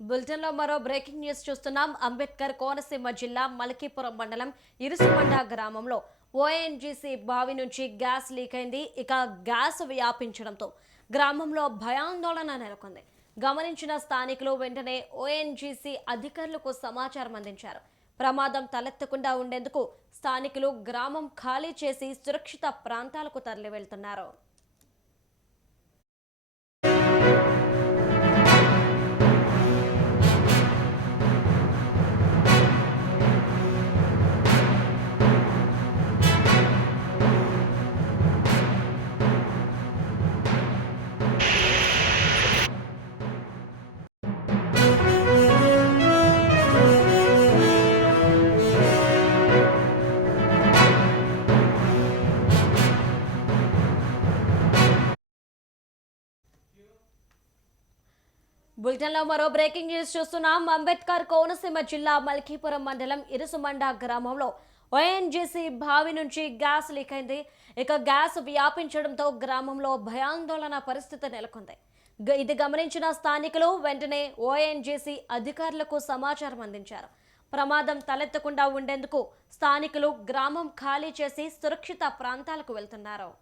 బులెటిన్లో మరో breaking news చూస్తున్నాం. అంబేద్కర్ కోనసీమ జిల్లా మలకీపురం మండలం ఇరుసుమండ గ్రామంలో ఓఎన్జీసీ బావి నుంచి గ్యాస్ లీక్ అయింది. ఇక గ్యాస్ వ్యాపించడంతో గ్రామంలో భయాందోళన నెలకొంది. గమనించిన స్థానికులు వెంటనే ఓఎన్జీసీ అధికారులకు సమాచారం అందించారు. ప్రమాదం తలెత్తకుండా ఉండేందుకు స్థానికులు గ్రామం ఖాళీ చేసి సురక్షిత ప్రాంతాలకు తరలి వెళ్తున్నారు. బులెటిన్లో మరో బ్రేకింగ్ న్యూస్ చూస్తున్నాం. అంబేద్కర్ కోనసీమ జిల్లా మల్కీపురం మండలం ఇరుసుమండ గ్రామంలో ఓఎన్జీసీ బావి నుంచి గ్యాస్ లీక్ అయింది. ఇక గ్యాస్ వ్యాపించడంతో గ్రామంలో భయాందోళన పరిస్థితి నెలకొంది. ఇది గమనించిన స్థానికులు వెంటనే ఓఎన్జీసీ అధికారులకు సమాచారం అందించారు. ప్రమాదం తలెత్తకుండా ఉండేందుకు స్థానికులు గ్రామం ఖాళీ చేసి సురక్షిత ప్రాంతాలకు వెళ్తున్నారు.